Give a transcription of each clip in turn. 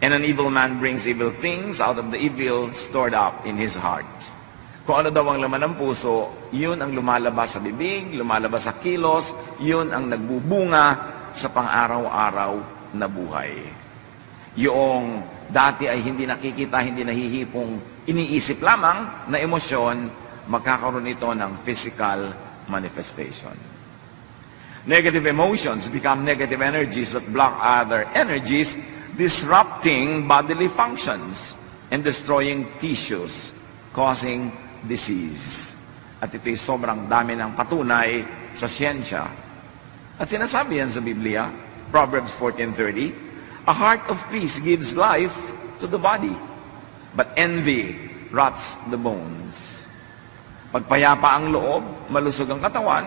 And an evil man brings evil things out of the evil stored up in his heart. Kung ano daw ang laman ng puso, yun ang lumalabas sa bibig, lumalabas sa kilos, yun ang nagbubunga sa pang-araw-araw na buhay. Yung dati ay hindi nakikita, hindi nahihipong, iniisip lamang na emosyon, magkakaroon ito ng physical manifestation. Negative emotions become negative energies that block other energies, disrupting bodily functions and destroying tissues, causing disease. At ito'y sobrang dami ng patunay sa siyensya. At sinasabi yan sa Biblia, Proverbs 14:30, a heart of peace gives life to the body, but envy rots the bones. Pagpayapa ang loob, malusog ang katawan,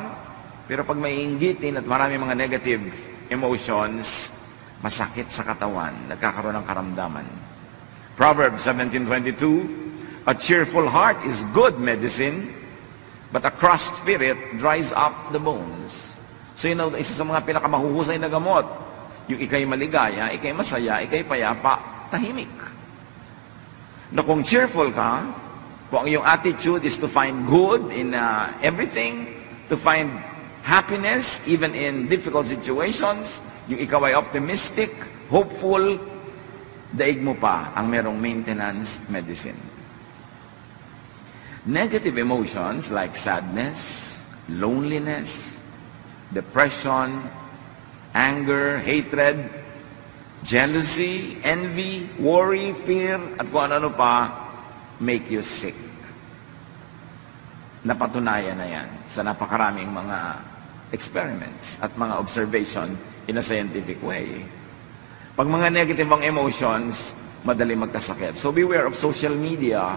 pero pag may inggitin at marami mga negative emotions, masakit sa katawan, nagkakaroon ng karamdaman. Proverbs 17:22, a cheerful heart is good medicine, but a crushed spirit dries up the bones. So yun ang isa sa mga pinakamahuhusay na gamot. Yung ikay maligaya, ikay masaya, ikay payapa, tahimik. Na kung cheerful ka, kung ang iyong attitude is to find good in everything, to find happiness even in difficult situations, yung ikaw ay optimistic, hopeful, daig mo pa ang merong maintenance medicine. Negative emotions like sadness, loneliness, depression, anger, hatred, jealousy, envy, worry, fear, at kung ano pa, make you sick. Napatunayan na yan sa napakaraming mga experiments at mga observation in a scientific way. Pag mga negative ang emotions, madali magkasakit. So beware of social media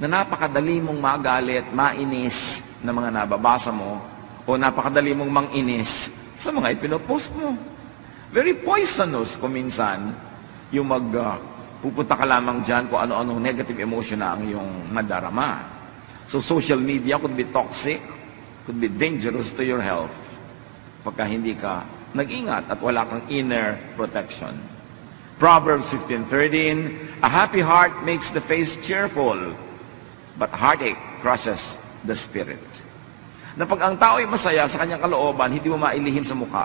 na napakadali mong magalit, mainis na mga nababasa mo o napakadali mong manginis sa mga ipinopost mo. Very poisonous kung minsan yung pupunta ka lamang dyan kung ano-anong negative emotion na ang iyong madarama. So social media could be toxic, could be dangerous to your health pagka hindi ka nag-ingat at wala kang inner protection. Proverbs 15:13, a happy heart makes the face cheerful, but heartache crushes the spirit. Na pag ang tao ay masaya sa kanyang kalooban, hindi mo mailihim sa mukha.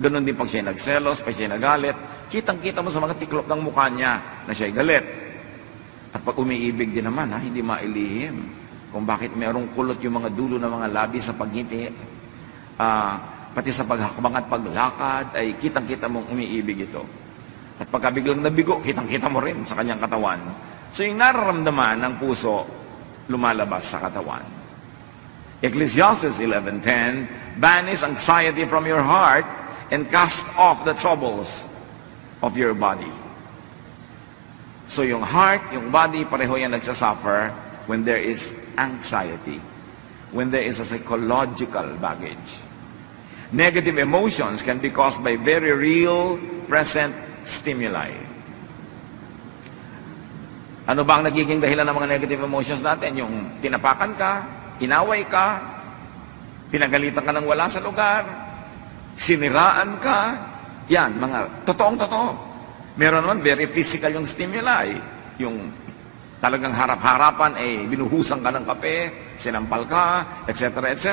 Ganon din pag siya nagselos, pag siya nagalit, kitang-kita mo sa mga tiklop ng mukha niya na siya ay galit. At pag umiibig din naman, hindi mailihim kung bakit mayroong kulot yung mga dulo ng mga labi sa pagngiti. Pati sa paghakbang at paglakad, ay kitang-kita mong umiibig ito. At pagka biglang nabigo, kitang-kita mo rin sa kanyang katawan. So yung nararamdaman ng puso, lumalabas sa katawan. Ecclesiastes 11:10, banish anxiety from your heart and cast off the troubles of your body. So yung heart, yung body, pareho yan nagsasuffer when there is anxiety, when there is a psychological baggage. Negative emotions can be caused by very real, present stimuli. Ano ba ang nagiging dahilan ng mga negative emotions natin? Yung tinapakan ka, inaway ka, pinagalitan ka ng wala sa lugar, siniraan ka, yan, mga totoong-totoo. Meron naman, very physical yung stimuli. Yung talagang harap-harapan, binuhusan ka ng kape, sinampal ka, etc., etc.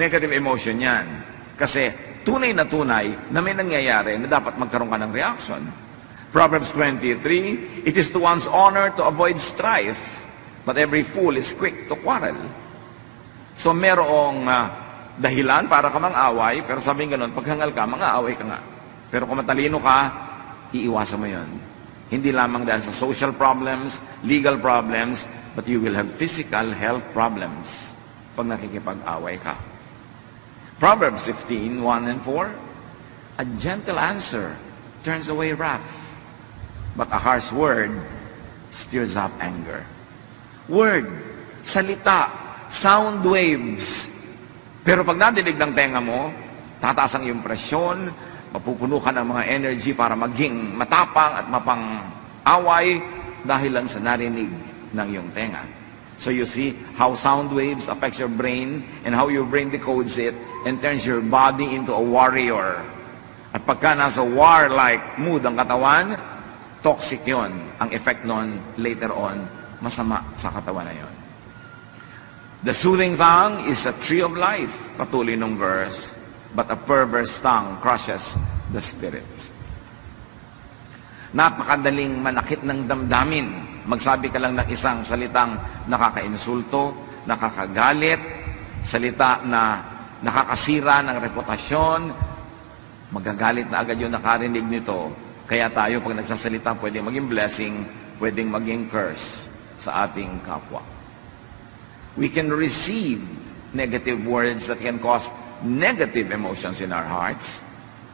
Negative emotion yan. Kasi tunay na may nangyayari na dapat magkaroon ka ng reaction. Proverbs 23, it is to one's honor to avoid strife, but every fool is quick to quarrel. So merong dahilan para ka mang-away, pero sabihin ganun, paghangal ka, mang-aaway ka nga. Pero kung matalino ka, iiwasan mo yun. Hindi lamang dahil sa social problems, legal problems, but you will have physical health problems pag nakikipag-away ka. Proverbs 15:1 and 4, a gentle answer turns away wrath, but a harsh word stirs up anger. Word, salita, sound waves. Pero pag nadinig ng tenga mo, tataas ang iyong presyon, mapupuno ka ng mga energy para maging matapang at mapang-away dahil lang sa narinig ng iyong tenga. So you see how sound waves affects your brain and how your brain decodes it and turns your body into a warrior. At pagka nasa war-like mood ang katawan, toxic yon. Ang effect nun, later on, masama sa katawan na yon. The soothing tongue is a tree of life, patuloy nung verse, but a perverse tongue crushes the spirit. Napakadaling manakit ng damdamin. Magsabi ka lang ng isang salitang nakakainsulto, nakakagalit, salita na nakakasira ng reputasyon, magagalit na agad yung nakarinig nito. Kaya tayo, pag nagsasalita, pwedeng maging blessing, pwedeng maging curse sa ating kapwa. We can receive negative words that can cause negative emotions in our hearts,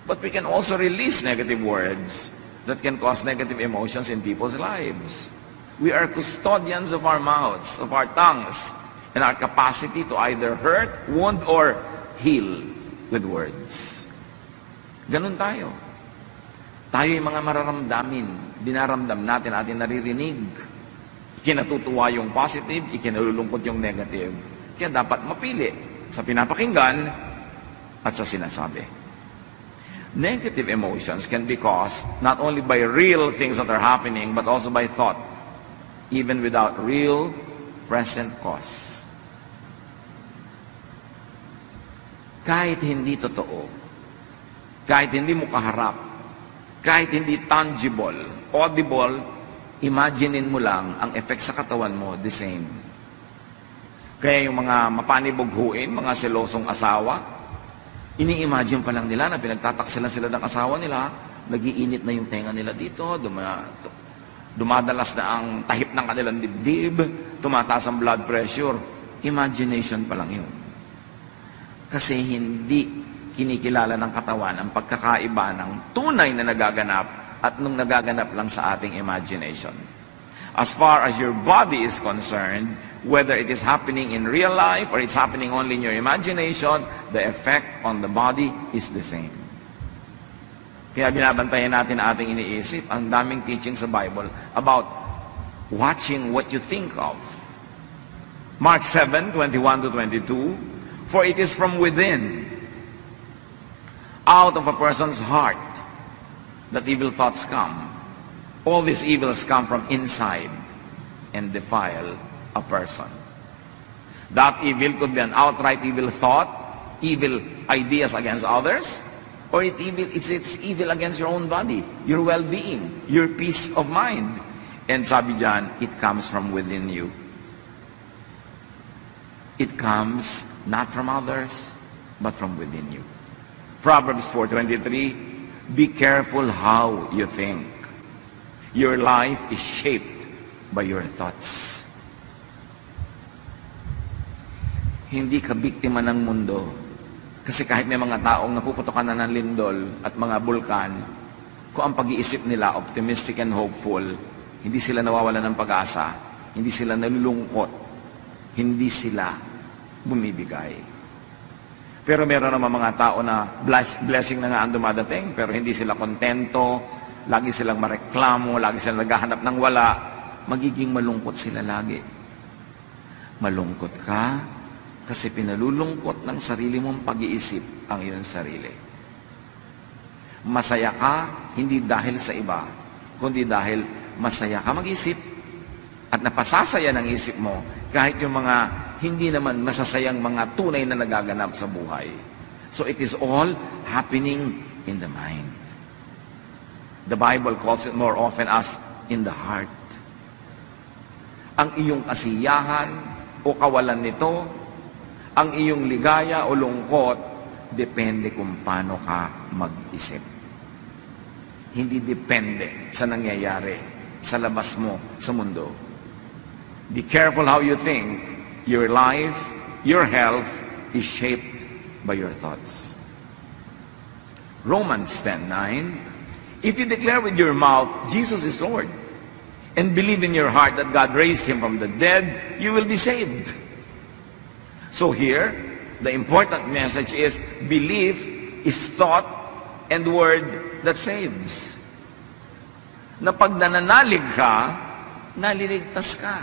but we can also release negative words that can cause negative emotions in people's lives. We are custodians of our mouths, of our tongues, and our capacity to either hurt, wound, or heal with words. Ganun tayo. Tayo yung mga mararamdamin, dinaramdam natin, ating naririnig. Ikinatutuwa yung positive, ikinalulungkot yung negative. Kaya dapat mapili sa pinapakinggan at sa sinasabi. Negative emotions can be caused not only by real things that are happening, but also by thought, even without real present cause. Kahit hindi totoo, kahit hindi mo kaharap, kahit hindi tangible, audible, imaginein mo lang ang effect sa katawan mo, the same. Kaya yung mga mapanibughuin, mga selosong asawa, ini-imagine pa lang nila na pinagtataksilan sila ng asawa nila, nagiinit na yung tenga nila dito, dumadalas na ang tahip ng kanilang dibdib, tumataas ang blood pressure. Imagination pa lang yun. Kasi hindi kinikilala ng katawan ang pagkakaiba ng tunay na nagaganap at nung nagaganap lang sa ating imagination. As far as your body is concerned, whether it is happening in real life or it's happening only in your imagination, the effect on the body is the same. Kaya binabantayan natin ang ating iniisip. Ang daming teaching sa Bible about watching what you think of. Mark 7:21 to 22, for it is from within, out of a person's heart, that evil thoughts come. All these evils come from inside and defile a person. That evil could be an outright evil thought, evil ideas against others, or it's evil against your own body, your well-being, your peace of mind. And sabi diyan, it comes from within you. It comes not from others, but from within you. Proverbs 4:23, be careful how you think. Your life is shaped by your thoughts. Hindi ka biktima ng mundo. Kasi kahit may mga taong napuputokan na ng lindol at mga bulkan, kung ang pag-iisip nila optimistic and hopeful, hindi sila nawawalan ng pag-asa, hindi sila nalulungkot, hindi sila bumibigay. Pero meron naman mga tao na blessing na nga ang dumadating, pero hindi sila kontento, lagi silang mareklamo, lagi silang naghahanap ng wala, magiging malungkot sila lagi. Malungkot ka kasi pinalulungkot ng sarili mong pag-iisip ang iyong sarili. Masaya ka, hindi dahil sa iba, kundi dahil masaya ka mag-isip at napasasaya ng isip mo kahit yung mga hindi naman masasayang mga tunay na nagaganap sa buhay. So it is all happening in the mind. The Bible calls it more often as in the heart. Ang iyong kasiyahan o kawalan nito, ang iyong ligaya o lungkot, depende kung paano ka mag-isip. Hindi depende sa nangyayari sa labas mo sa mundo. Be careful how you think. Your life, your health is shaped by your thoughts. Romans 10:9, if you declare with your mouth, Jesus is Lord, and believe in your heart that God raised Him from the dead, you will be saved. So here, the important message is, belief is thought and word that saves. Na pag nananalig ka, naliligtas ka.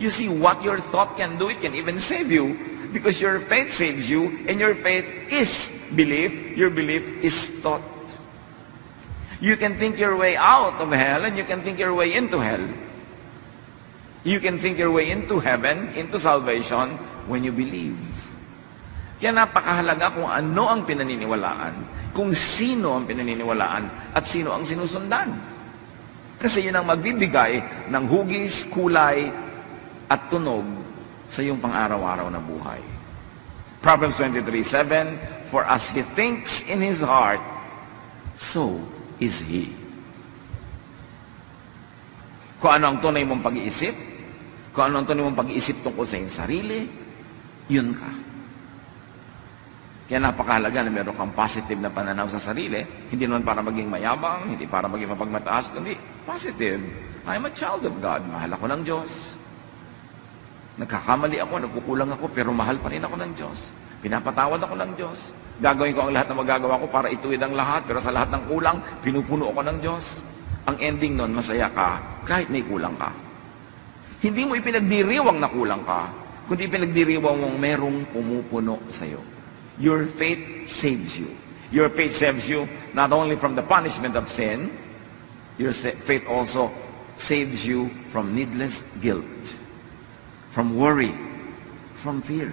You see, what your thought can do, it can even save you. Because your faith saves you, and your faith is belief. Your belief is thought. You can think your way out of hell and you can think your way into hell. You can think your way into heaven, into salvation, when you believe. Kaya napakahalaga kung ano ang pinaniniwalaan, kung sino ang pinaniniwalaan, at sino ang sinusundan. Kasi yun ang magbibigay ng hugis, kulay, at tunog sa iyong pang-araw-araw na buhay. Proverbs 23:7, for as he thinks in his heart, so is he. Kung ano ang tunay mong pag-iisip, kung ano ang tunay mong pag-iisip tungkol sa iyong sarili, yun ka. Kaya napakahalaga na meron kang positive na pananaw sa sarili, hindi naman para maging mayabang, hindi para maging mapagmataas, kundi positive. I'm a child of God, mahal ako ng Diyos. Nagkakamali ako, nagkukulang ako, pero mahal pa rin ako ng Diyos. Pinapatawad ako ng Diyos. Gagawin ko ang lahat na magagawa ko para ituwid ang lahat, pero sa lahat ng kulang, pinupuno ako ng Diyos. Ang ending nun, masaya ka, kahit may kulang ka. Hindi mo ipinagdiriwang na kulang ka, kundi ipinagdiriwang mong merong pumupuno sa'yo. Your faith saves you. Your faith saves you not only from the punishment of sin, your faith also saves you from needless guilt, from worry, from fear.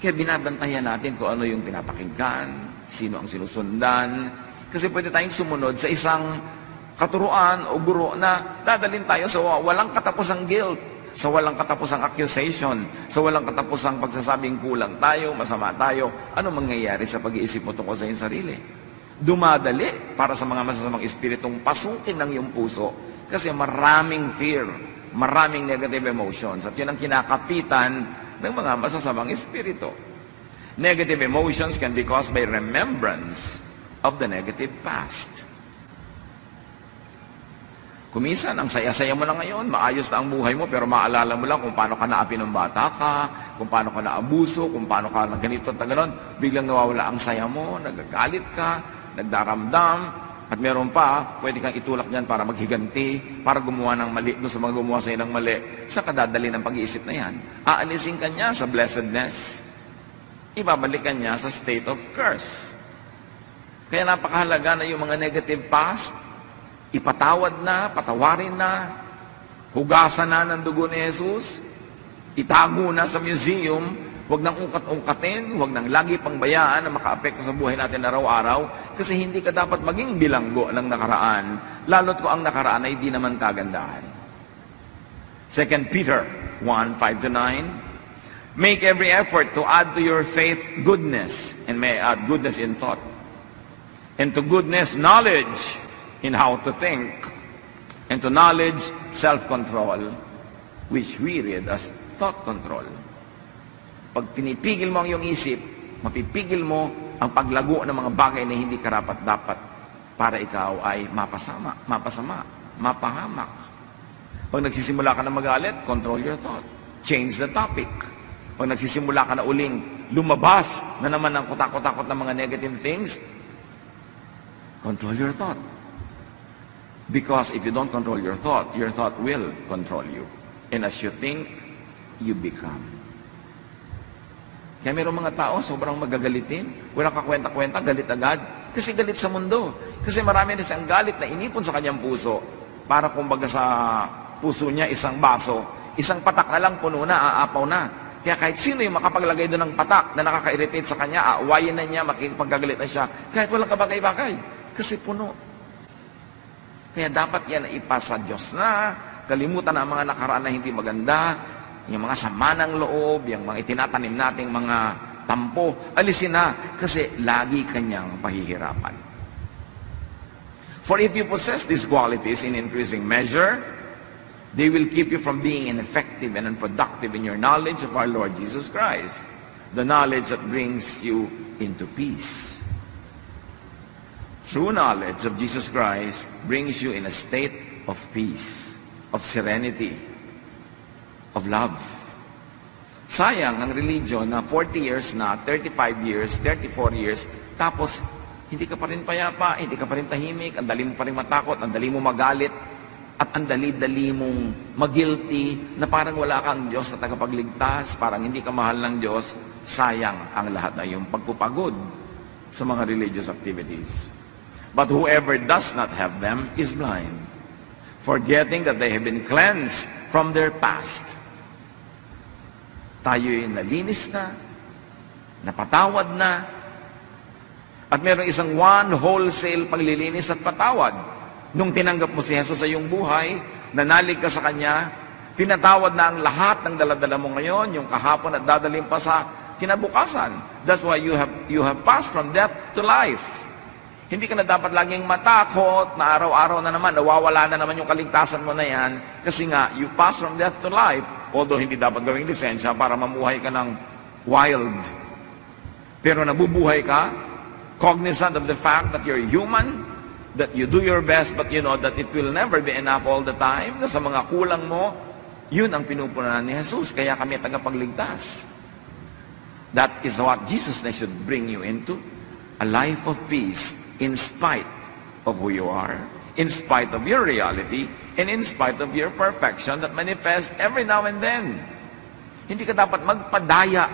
Kaya binabantayan natin kung ano yung pinapakinggan, sino ang sinusundan, kasi pwede tayong sumunod sa isang katuruan o guro na dadalhin tayo sa walang katapusang guilt, sa walang katapusang accusation, sa walang katapusang pagsasabing kulang tayo, masama tayo. Ano mangyayari sa pag-iisip mo tungkol sa iyong sarili? Dumadali para sa mga masasamang espiritong pasukin ng iyong puso kasi maraming fear, maraming negative emotions at yun ang kinakapitan ng mga masasamang espiritu. Negative emotions can be caused by remembrance of the negative past. Kuminsan, ang saya-saya mo lang ngayon, maayos na ang buhay mo, pero maalala mo lang kung paano ka naapi ng bata ka, kung paano ka naabuso, kung paano ka ganito at ganon, biglang nawawala ang saya mo, nagagalit ka, nagdaramdam, at meron pa, pwede kang itulak niyan para maghiganti, para gumawa ng mali, doon sa mga gumawa sa'yo ng mali, sa kadadali ng pag-iisip na yan. Aalisin ka niya sa blessedness, ibabalik ka niya sa state of curse. Kaya napakahalaga na yung mga negative past, ipatawad na, patawarin na, hugasan na ng dugo ni Jesus, itago na sa museum, huwag nang ungkat-ungkatin, huwag nang lagi pang bayaan na makaapekto sa buhay natin araw-araw, kasi hindi ka dapat maging bilanggo ng nakaraan, lalo't kung ang nakaraan ay di naman kagandahan. 2 Peter 1:5-9, make every effort to add to your faith goodness, and may add goodness in thought, and to goodness knowledge, in how to think, and to knowledge, self-control, which we read as thought control. Pag pinipigil mo ang iyong isip, mapipigil mo ang paglago ng mga bagay na hindi karapat-dapat para ikaw ay mapasama, mapahamak. Pag nagsisimula ka na magalit, control your thought. Change the topic. Pag nagsisimula ka na uling lumabas na naman ang kutakot-takot ng mga negative things, control your thought. Because if you don't control your thought will control you. And as you think, you become. Kaya mayroong mga tao, sobrang magagalitin. Walang kakwenta-kwenta, galit agad. Kasi galit sa mundo. Kasi marami na siyang galit na inipon sa kanyang puso. Para kumbaga sa puso niya, isang baso, isang patak na lang, puno na, aapaw na. Kaya kahit sino yung makapaglagay doon ng patak na nakaka-irritate sa kanya, aawayin na niya, makikipagagalit na siya. Kahit walang kabagay-bagay. Kasi puno. Kaya dapat yan ipasa Diyos na, kalimutan ang mga nakaraan na hindi maganda, yung mga sama ng loob, yung mga itinatanim nating mga tampo, alisin na, kasi lagi kanyang pahihirapan. For if you possess these qualities in increasing measure, they will keep you from being ineffective and unproductive in your knowledge of our Lord Jesus Christ, the knowledge that brings you into peace. True knowledge of Jesus Christ brings you in a state of peace, of serenity, of love. Sayang ang religion na 40 years na, 35 years, 34 years, tapos hindi ka pa rin payapa, hindi ka pa rin tahimik, ang dali mo pa rin matakot, ang dali mo magalit, at ang dali-dali mong mag-guilty na parang wala kang Diyos na tagapagligtas, parang hindi ka mahal ng Diyos. Sayang ang lahat na yung pagpupagod sa mga religious activities. But whoever does not have them is blind, forgetting that they have been cleansed from their past. Tayo'y nalinis na, napatawad na, at mayroong isang one wholesale paglilinis at patawad. Nung tinanggap mo si Jesus sa iyong buhay, nanalig ka sa Kanya, pinatawad na ang lahat ng daladala mo ngayon, yung kahapon at dadaling pa sa kinabukasan. That's why you have passed from death to life. Hindi ka na dapat laging matakot na araw-araw na naman, nawawala na naman yung kaligtasan mo na yan, kasi nga, you pass from death to life, although hindi dapat gawing lisensya para mamuhay ka ng wild. Pero nabubuhay ka, cognizant of the fact that you're human, that you do your best, but you know that it will never be enough all the time, na sa mga kulang mo, yun ang pinupunan ni Jesus, kaya kami tagapagligtas. That is what Jesus na should bring you into, a life of peace, in spite of who you are, in spite of your reality, and in spite of your perfection that manifests every now and then. Hindi ka dapat magpadaya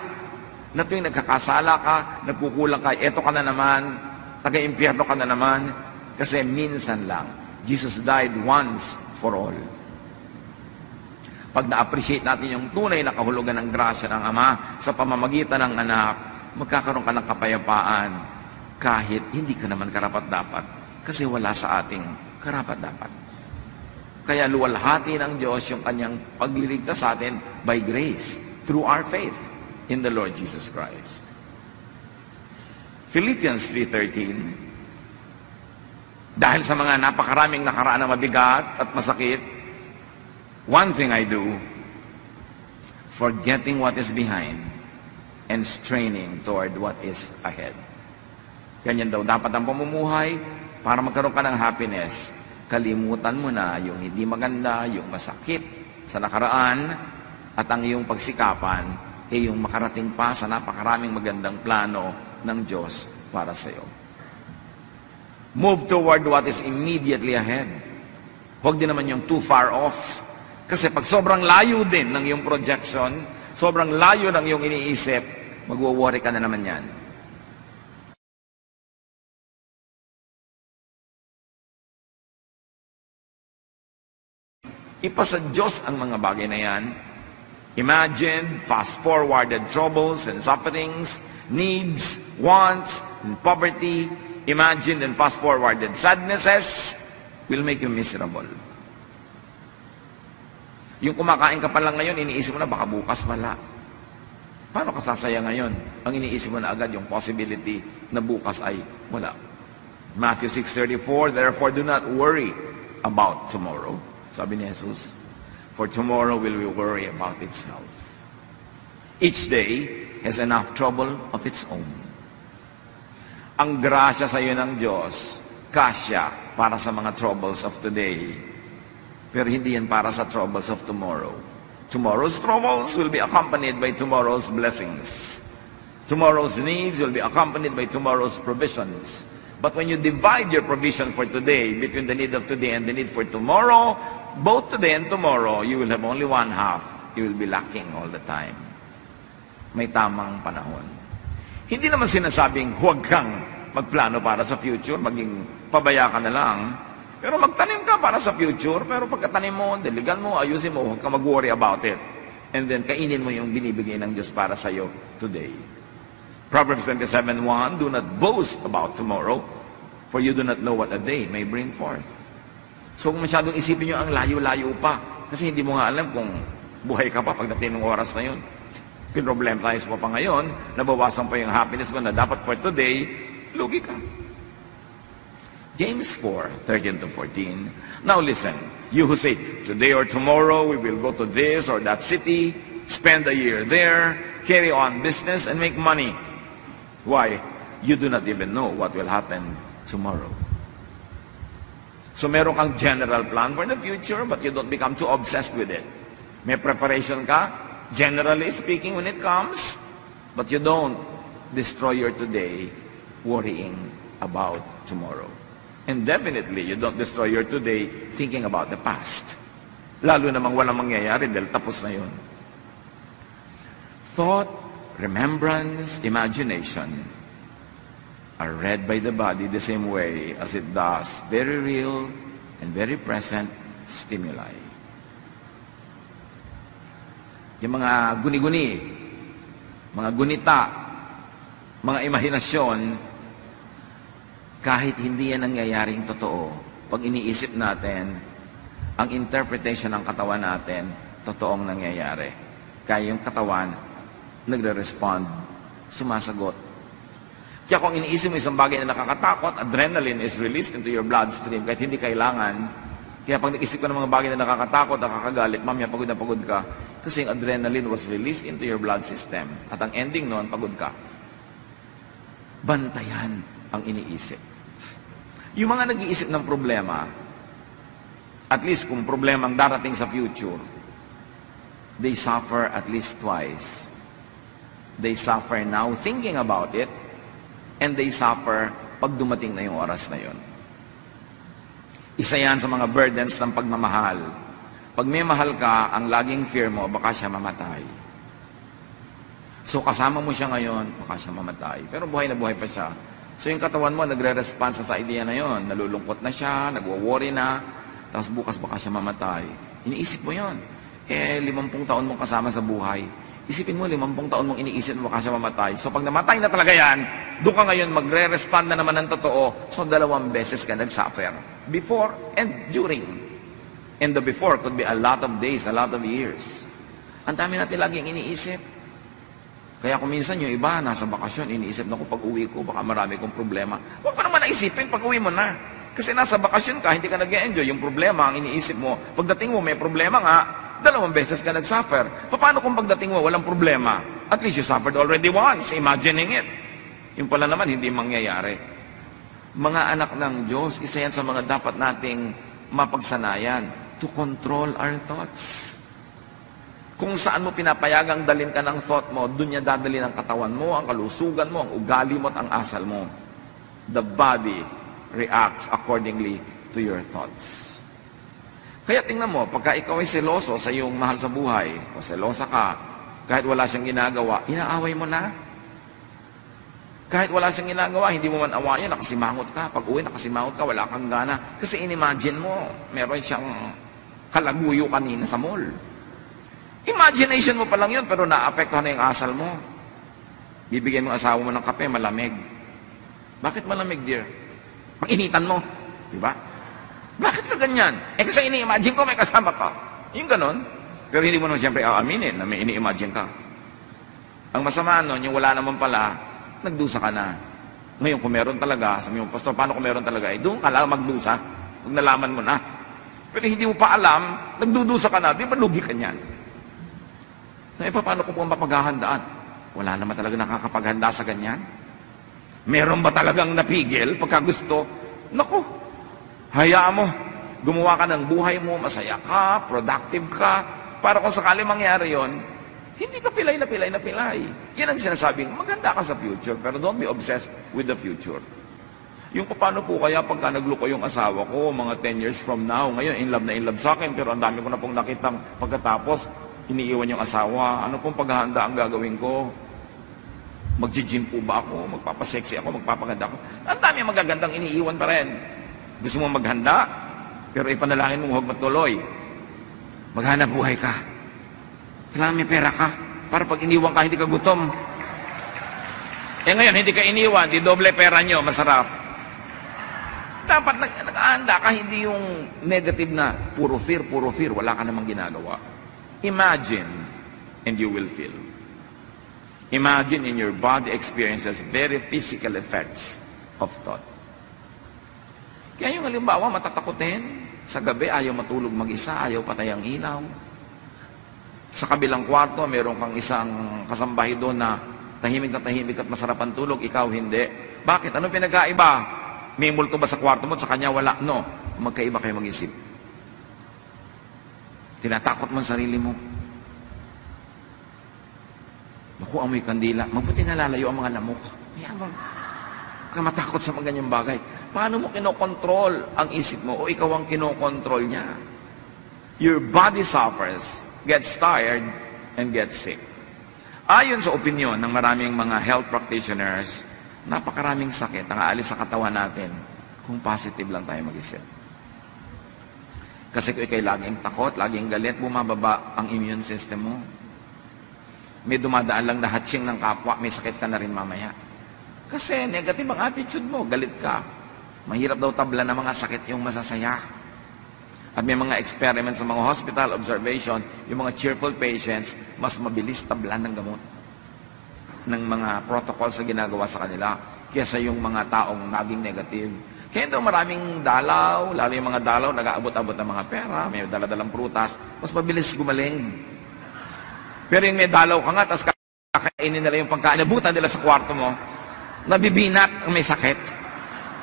na tuwing nagkakasala ka, nagkukulang ka, eto ka na naman, taga-impyerno ka na naman, kasi minsan lang. Jesus died once for all. Pag na-appreciate natin yung tunay na kahulugan ng grasya ng Ama sa pamamagitan ng anak, magkakaroon ka ng kapayapaan kahit hindi ka naman karapat-dapat kasi wala sa ating karapat-dapat. Kaya luwalhati ng Diyos yung kanyang pagliligtas sa atin by grace, through our faith in the Lord Jesus Christ. Philippians 3:13, dahil sa mga napakaraming nakaraan na mabigat at masakit, one thing I do, forgetting what is behind and straining toward what is ahead. Ganyan daw dapat ang pamumuhay para magkaroon ka ng happiness. Kalimutan mo na yung hindi maganda, yung masakit sa nakaraan, at ang iyong pagsikapan ay yung makarating pa sa napakaraming magandang plano ng Diyos para sa iyo. Move toward what is immediately ahead. Huwag din naman yung too far off. Kasi pag sobrang layo din ng iyong projection, sobrang layo ng iyong iniisip, magwo-worry ka na naman yan. Ipasa Diyos ang mga bagay na yan. Imagine fast-forwarded troubles and sufferings, needs, wants, and poverty. Imagine and fast-forwarded sadnesses will make you miserable. Yung kumakain ka pa lang ngayon, iniisip mo na baka bukas wala. Paano ka sasaya ngayon? Ang iniisip mo na agad yung possibility na bukas ay wala. Matthew 6:34, therefore do not worry about tomorrow. Sabi ni Jesus, for tomorrow will worry about itself. Each day has enough trouble of its own. Ang grasya sa iyo ng Diyos, kasya para sa mga troubles of today. Pero hindi yan para sa troubles of tomorrow. Tomorrow's troubles will be accompanied by tomorrow's blessings. Tomorrow's needs will be accompanied by tomorrow's provisions. But when you divide your provision for today between the need of today and the need for tomorrow, both today and tomorrow, you will have only one half. You will be lacking all the time. May tamang panahon. Hindi naman sinasabing huwag kang magplano para sa future, maging pabaya ka na lang. Pero magtanim ka para sa future, pero pagkatanim mo, diligan mo, ayusin mo, huwag ka mag-worry about it. And then kainin mo yung binibigay ng Diyos para sa iyo today. Proverbs 27:1, do not boast about tomorrow, for you do not know what a day may bring forth. So kung masyadong isipin nyo ang layo-layo pa, kasi hindi mo nga alam kung buhay ka pa pagdating ng oras na yun. Pinroblem tayo sa pa ngayon, nabawasan pa yung happiness mo na dapat for today, lugi ka. James 4:13-14. Now listen, you who say, today or tomorrow we will go to this or that city, spend a year there, carry on business and make money. Why? You do not even know what will happen tomorrow. So meron kang general plan for the future, but you don't become too obsessed with it. May preparation ka, generally speaking, when it comes, but you don't destroy your today worrying about tomorrow. And definitely, you don't destroy your today thinking about the past. Lalo namang walang mangyayari dahil tapos na yun. Thought, remembrance, imagination are read by the body the same way as it does very real and very present stimuli. Yung mga guni-guni, mga gunita, mga imahinasyon, kahit hindi yan nangyayaring totoo, pag iniisip natin, ang interpretation ng katawan natin, totoong nangyayari. Kaya yung katawan, nagre-respond, sumasagot. Kaya kung iniisip mo isang bagay na nakakatakot, adrenaline is released into your bloodstream kahit hindi kailangan. Kaya pag nag-isip ka ng mga bagay na nakakatakot, nakakagalit, mamaya pagod na pagod ka. Kasi yung adrenaline was released into your blood system. At ang ending noon, pagod ka. Bantayan ang iniisip. Yung mga nag-iisip ng problema, at least kung problema ang darating sa future, they suffer at least twice. They suffer now thinking about it, and they suffer pag dumating na yung oras na yun. Isa yan sa mga burdens ng pagmamahal. Pag may mahal ka, ang laging fear mo, baka siya mamatay. So kasama mo siya ngayon, baka siya mamatay. Pero buhay na buhay pa siya. So yung katawan mo, nagre-response sa idea na yon. Nalulungkot na siya, nagwo-worry na, tapos bukas baka siya mamatay. Iniisip mo yon. 50 taon mong kasama sa buhay. Isipin mo, 50 taon mong iniisip mo baka siya mamatay. So pag namatay na talaga yan, doon ka ngayon magre-respond na naman ng totoo. So 2 beses ka nag-suffer. Before and during. And the before could be a lot of days, a lot of years. Ang dami natin laging iniisip. Kaya kung minsan yung iba, nasa bakasyon, iniisip na ko pag uwi ko, baka marami kong problema. Huwag mo naman naisipin pag uwi mo na. Kasi nasa bakasyon ka, hindi ka nag-enjoy. Yung problema, ang iniisip mo, pagdating mo may problema nga, 2 beses ka nag-suffer. Paano kung pagdating mo, walang problema? At least you suffered already once, imagining it. Yung pala naman, hindi mangyayari. Mga anak ng Diyos, isa yan sa mga dapat nating mapagsanayan to control our thoughts. Kung saan mo pinapayagang dalhin ka ng thought mo, dun niya dadalhin ang katawan mo, ang kalusugan mo, ang ugali mo at ang asal mo. The body reacts accordingly to your thoughts. Kaya tingnan mo, pagka ikaw ay seloso sa iyong mahal sa buhay, o selosa ka, kahit wala siyang ginagawa, inaaway mo na. Kahit wala siyang ginagawa, hindi mo man awayan, nakasimangot ka. Pag uwi, nakasimangot ka, wala kang gana. Kasi inimagine mo, meron siyang kalaguyo kanina sa mall. Imagination mo pa lang yun, pero naapektuhan na yung asal mo. Bibigyan mo asawa mo ng kape, malamig. Bakit malamig, dear? Pag-initan mo, di ba? Bakit ka ganyan? Kasi ini-imagine ko may kasama ka. Yung ganon. Pero hindi mo naman siyempre aaminin na may ini-imagine ka. Ang masama nun, yung wala naman pala, nagdusa ka na. Ngayon, kung meron talaga, sabi mo, Pastor, paano kung meron talaga? Doon ka lang magdusa. Kung nalaman mo na. Pero hindi mo pa alam, nagdudusa ka na, di ba lugi ka niyan? Paano ko pong mapaghahandaan? Wala naman talaga nakakapaghanda sa ganyan. Meron ba talagang napigil pagka gusto? Naku, hayaan mo. Gumawa ka ng buhay mo, masaya ka, productive ka. Para kung sakali mangyari yon, hindi ka pilay na pilay. Yan ang sinasabing, maganda ka sa future, pero don't be obsessed with the future. Yung paano po kaya pagka nagluko yung asawa ko, mga 10 years from now, ngayon in love na in love sa akin, pero ang dami ko na pong nakitang pagkatapos, iniiwan yung asawa, ano pong paghahanda ang gagawin ko? Mag-gym po ba ako? Magpapasexy ako? Magpapaganda ako? Ang dami magagandang iniiwan pa rin. Gusto mo maghanda? Pero ipanalangin mo huwag matuloy. Maghanap buhay ka. Kailangan may pera ka. Para pag iniwan ka, hindi ka gutom. Ngayon, hindi ka iniwan, di doble pera nyo, masarap. Dapat nag-aanda ka, hindi yung negative na puro fear, wala ka namang ginagawa. Imagine, and you will feel. Imagine in your body experiences very physical effects of thought. Kaya yung halimbawa, matatakotin. Sa gabi, ayaw matulog mag-isa, ayaw patay ang ilaw. Sa kabilang kwarto, meron kang isang kasambahay doon na tahimik at masarap ang tulog, ikaw hindi. Bakit? Anong pinagkaiba? May multo ba sa kwarto mo at sa kanya wala? No. Magkaiba kayo mag-isip. Tinatakot mo ang sarili mo. Naku, amoy kandila. Mabuti nalalayo ang mga lamok. Mayabang. Huwag ka matakot sa mga ganyang bagay. Paano mo kinokontrol ang isip mo o ikaw ang kinokontrol niya? Your body suffers, gets tired, and gets sick. Ayon sa opinion ng maraming mga health practitioners, Napakaraming sakit ang aalis sa katawan natin kung positive lang tayo mag-isip. Kasi kung ikay laging takot, laging galit, bumababa ang immune system mo. May dumadaan lang na hatching ng kapwa, may sakit ka na rin mamaya. Kasi negative ang attitude mo, galit ka. Mahirap daw tabla ng mga sakit yung masasaya. At may mga experiments sa mga hospital observation, yung mga cheerful patients, mas mabilis tablan ng gamot ng mga protocol sa ginagawa sa kanila kaysa yung mga taong naging negative. Kaya daw maraming dalaw, lalo yung mga dalaw, nag-aabot-abot ng mga pera, may daladalang prutas, mas mabilis gumaling. Pero yung may dalaw ka nga, tapos kakainin nila yung pagkain, nabutan nila sa kwarto mo, nabibinat ang may sakit.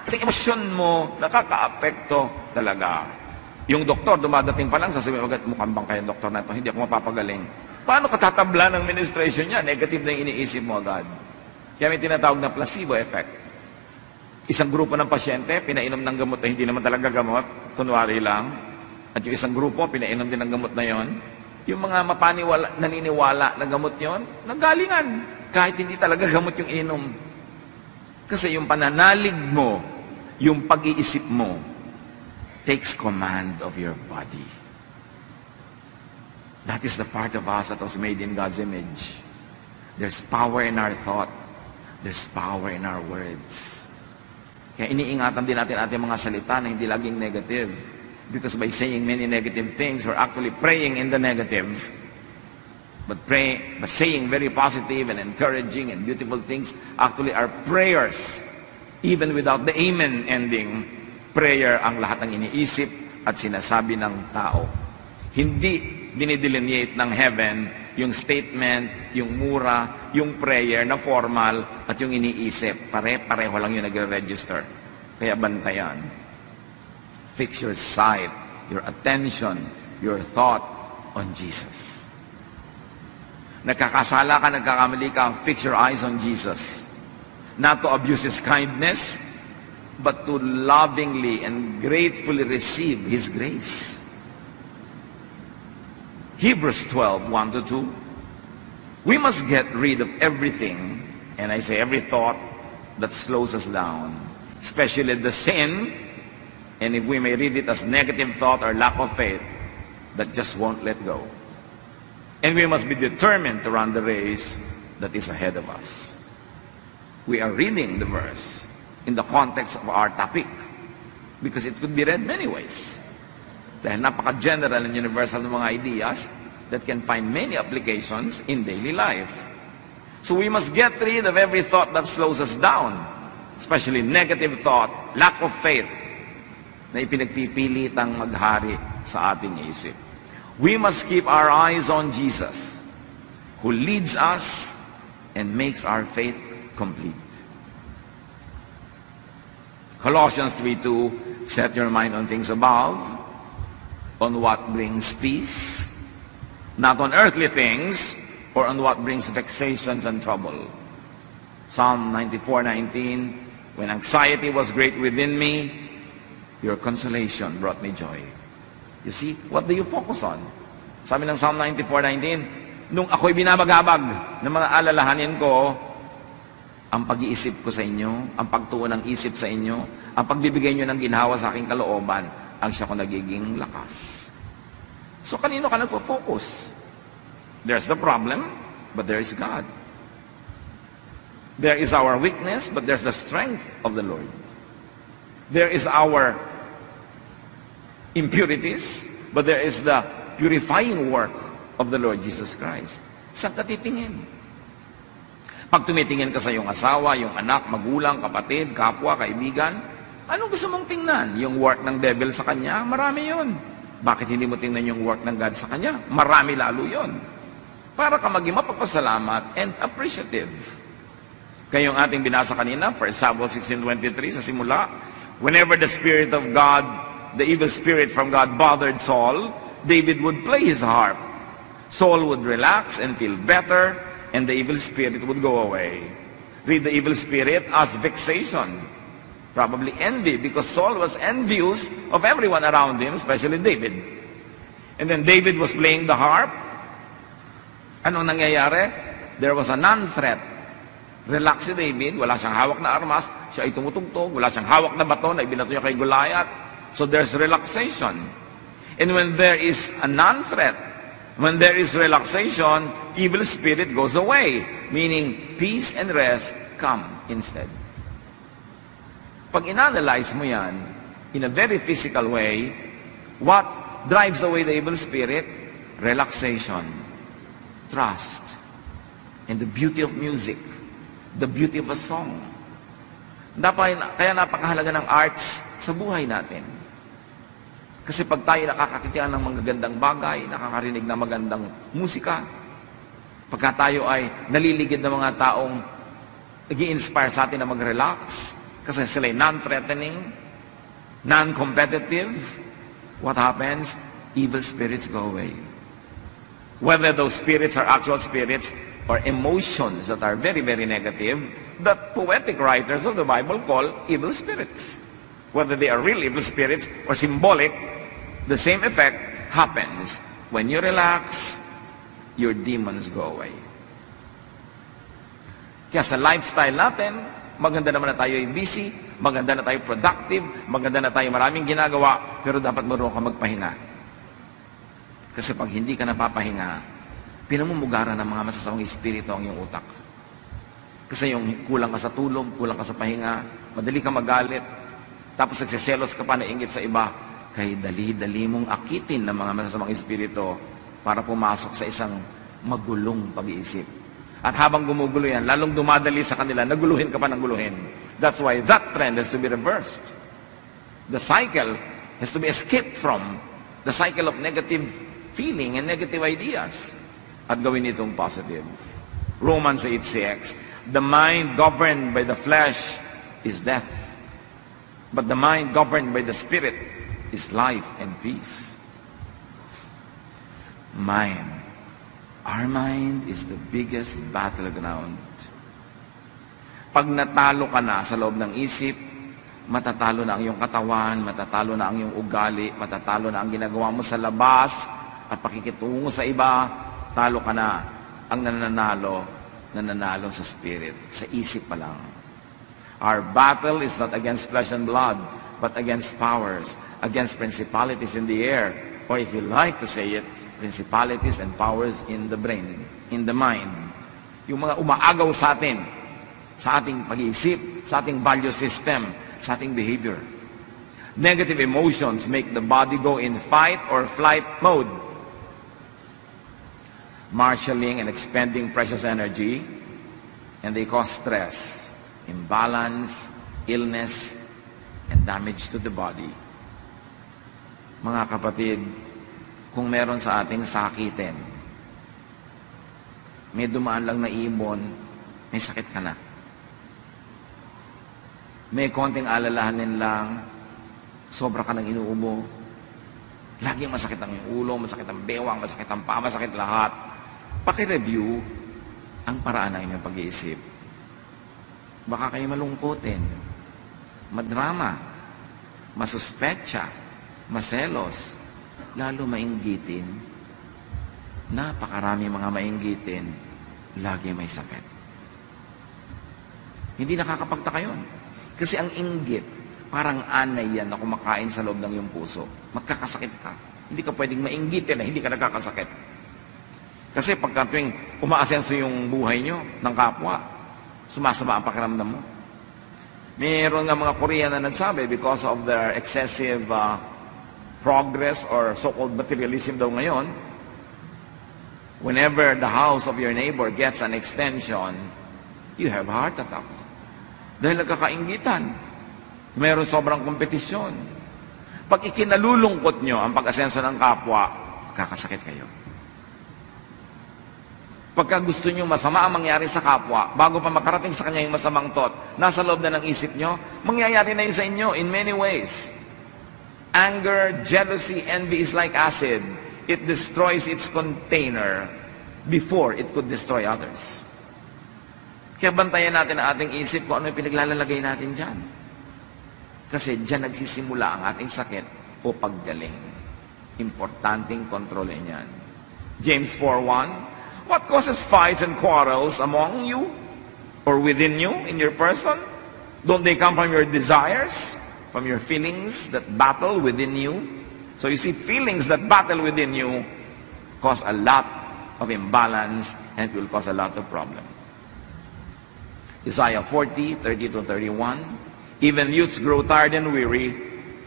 Kasi emosyon mo, nakaka-apekto talaga. Yung doktor, dumadating pa lang, sasabihin, mukhang bang kayo doktor na ito, hindi ako mapapagaling. Paano katatabla ng administration niya? Negative na yung iniisip mo agad. Kaya may tinatawag na placebo effect. Isang grupo ng pasyente, pinainom ng gamot na hindi naman talaga gamot, kunwari lang. At yung isang grupo, pinainom din ng gamot na yon. Yung mga naniniwala na gamot yon, nanggalingan. Kahit hindi talaga gamot yung inom. Kasi yung pananalig mo, yung pag-iisip mo, takes command of your body. That is the part of us that was made in God's image. There's power in our thought. There's power in our words. Kaya iniingatan din natin ating mga salita na hindi laging negative. Because by saying many negative things, we're actually praying in the negative. But saying very positive and encouraging and beautiful things actually are prayers. Even without the amen ending, prayer ang lahat ng iniisip at sinasabi ng tao. Hindi dinidelineate ng heaven yung statement, yung mura, yung prayer na formal at yung iniisip. Pare-pareho lang yung nagre-register. Kaya bantayan. Fix your sight, your attention, your thought on Jesus. Nagkakasala ka, nagkakamali ka, fix your eyes on Jesus. Not to abuse His kindness, but to lovingly and gratefully receive His grace. Hebrews 12, 1-2. We must get rid of everything, and I say every thought that slows us down, especially the sin, and if we may read it as negative thought or lack of faith, that just won't let go. And we must be determined to run the race that is ahead of us. We are reading the verse in the context of our topic, because it could be read many ways. Dahil napaka-general and universal ng mga ideas that can find many applications in daily life. So we must get rid of every thought that slows us down, especially negative thought, lack of faith, na ipinagpipilitang maghari sa ating isip. We must keep our eyes on Jesus, who leads us and makes our faith complete. Colossians 3:2, set your mind on things above, on what brings peace, not on earthly things, or on what brings vexations and trouble. Psalm 94:19, when anxiety was great within me, your consolation brought me joy. You see, what do you focus on? Sabi ng Psalm 94:19, nung ako'y binabagabag ng mga alalahanin ko, ang pag-iisip ko sa inyo, ang pagtuon ng isip sa inyo, ang pagbibigay nyo ng ginhawa sa aking kalooban, ang siya ko nagiging lakas. So kanino ka nagpo-focus? There's the problem, but there is God. There is our weakness, but there's the strength of the Lord. There is our impurities, but there is the purifying work of the Lord Jesus Christ. Saan ka titingin? Pag tumitingin ka sa iyong asawa, yung anak, magulang, kapatid, kapwa, kaibigan, anong gusto mong tingnan? Yung work ng devil sa kanya? Marami yun. Bakit hindi mo tingnan yung work ng God sa kanya? Marami lalo yun. Para ka maging mapapasalamat and appreciative. Kayong ating binasa kanina, 1 Samuel 16:23 sa simula, whenever the Spirit of God, the evil spirit from God bothered Saul, David would play his harp. Saul would relax and feel better, and the evil spirit would go away. Read the evil spirit as vexation. Probably envy, because Saul was envious of everyone around him, especially David. And then David was playing the harp. Anong nangyayari? There was a non-threat Relax si David, wala siyang hawak na armas, siya ay tumutugtog, wala siyang hawak na bato na ibinato niya kay Goliath. So there's relaxation. And when there is a non-threat, when there is relaxation, evil spirit goes away. Meaning, peace and rest come instead. Pag inanalyze mo yan, in a very physical way, what drives away the evil spirit? Relaxation, trust, and the beauty of music, the beauty of a song. Kaya napakahalaga ng arts sa buhay natin. Kasi pag tayo nakakakitian ng magagandang bagay, nakakarinig ng magandang musika, pagka tayo ay naliligid ng mga taong nag-i-inspire sa atin na mag-relax, kasi sila ay non-threatening, non-competitive, what happens? Evil spirits go away. Whether those spirits are actual spirits or emotions that are very, very negative, that poetic writers of the Bible call evil spirits. Whether they are real evil spirits or symbolic, the same effect happens. When you relax, your demons go away. Kaya sa lifestyle natin, maganda naman na tayo ay busy, maganda na tayo productive, maganda na tayo maraming ginagawa, pero dapat marunong ka magpahinga. Kasi pag hindi ka napapahinga, pinamumugaran ng mga masasamang espiritu ang iyong utak. Kasi yung kulang ka sa tulog, kulang ka sa pahinga, madali ka magalit, tapos nagsiselos ka pa, nainggit sa iba, kay dali-dali mong akitin ng mga masasamang espiritu para pumasok sa isang magulong pag-iisip. At habang gumugulo yan, lalong dumadali sa kanila, naguluhin ka pa ng guluhin. That's why that trend has to be reversed. The cycle has to be escaped from, the cycle of negative feeling and negative ideas, at gawin itong positive. Romans 8:6, the mind governed by the flesh is death, but the mind governed by the Spirit is life and peace. Mind. Our mind is the biggest battleground. Pag natalo ka na sa loob ng isip, matatalo na ang iyong katawan, matatalo na ang iyong ugali, matatalo na ang ginagawa mo sa labas, at pakikitungo sa iba, talo ka na. Ang nananalo sa spirit, sa isip pa lang. Our battle is not against flesh and blood, but against powers, against principalities in the air, or if you like to say it, principalities and powers in the brain, in the mind. Yung mga umaagaw sa atin, sa ating pag-iisip, sa ating value system, sa ating behavior. Negative emotions make the body go in fight or flight mode, marshalling and expending precious energy, and they cause stress, imbalance, illness, and damage to the body. Mga kapatid, kung meron sa ating sakitin, may dumaan lang na ibon, may sakit ka na. May konting alalahanin lang, sobra ka ng inuubo. Laging masakit ang ulo, masakit ang bewang, masakit ang paa, masakit lahat. Paki-review ang paraan ng inyong pag-iisip. Baka kayo malungkotin, madrama, masuspetsa, maselos, lalo mainggitin. Napakarami mga mainggitin, lagi may sakit. Hindi nakakapagtaka yun. Kasi ang inggit, parang anay yan na kumakain sa loob ng iyong puso. Magkakasakit ka. Hindi ka pwedeng mainggitin na hindi ka nagkakasakit. Kasi pagka tuwing umaasenso yung buhay nyo ng kapwa, sumasama ang pakiramdam mo. Mayroon nga mga Korean na nagsabi, because of their excessive progress or so-called materialism daw ngayon, whenever the house of your neighbor gets an extension, you have a heart attack. Dahil nagkakainggitan. Mayroon sobrang kompetisyon. Pag ikinalulungkot nyo ang pag-asenso ng kapwa, kakasakit kayo. Pagka gusto nyo masama ang mangyari sa kapwa, bago pa makarating sa kanya yung masamang thought, nasa loob na ng isip nyo, mangyayari na yun sa inyo in many ways. Anger, jealousy, envy is like acid. It destroys its container before it could destroy others. Kaya bantayan natin ang ating isip kung ano yung pinaglalalagay natin dyan. Kasi dyan nagsisimula ang ating sakit o paggaling. Importanteng kontrolin yan. James 4:1, what causes fights and quarrels among you? or within you, in your person? Don't they come from your desires, from your feelings that battle within you? So you see, feelings that battle within you cause a lot of imbalance and it will cause a lot of problem. Isaiah 40, 30-31. Even youths grow tired and weary,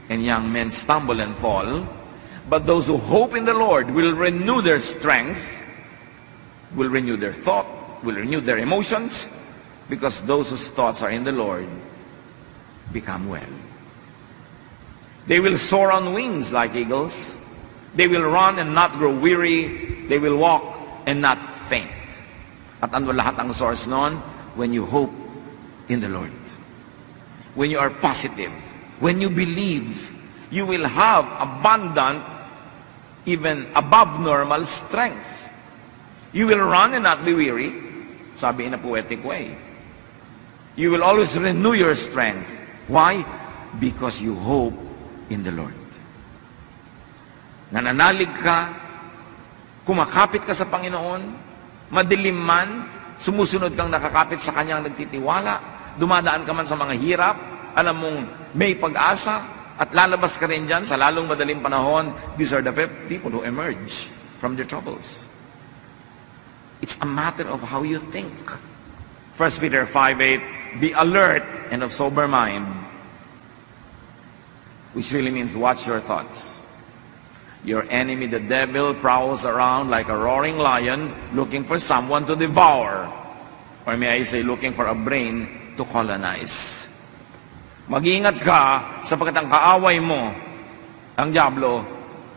and young men stumble and fall. But those who hope in the Lord will renew their strength, will renew their thought, will renew their emotions, because those whose thoughts are in the Lord become well. They will soar on wings like eagles. They will run and not grow weary. They will walk and not faint. At ano lahat ang source nun? When you hope in the Lord. When you are positive. When you believe, you will have abundant, even above normal strength. You will run and not be weary. Sabi in a poetic way. You will always renew your strength. Why? Because you hope in the Lord. Nananalig ka, kumakapit ka sa Panginoon, madilim man, sumusunod kang nakakapit sa Kanyang nagtitiwala, dumadaan ka man sa mga hirap, alam mong may pag-asa, at lalabas ka rin dyan sa lalong madaling panahon. These are the people who emerge from their troubles. It's a matter of how you think. 1 Peter 5:8, be alert and of sober mind, which really means watch your thoughts. Your enemy, the devil, prowls around like a roaring lion looking for someone to devour. Or may I say, looking for a brain to colonize. Mag-iingat ka sapagkat ang kaaway mo, ang diablo,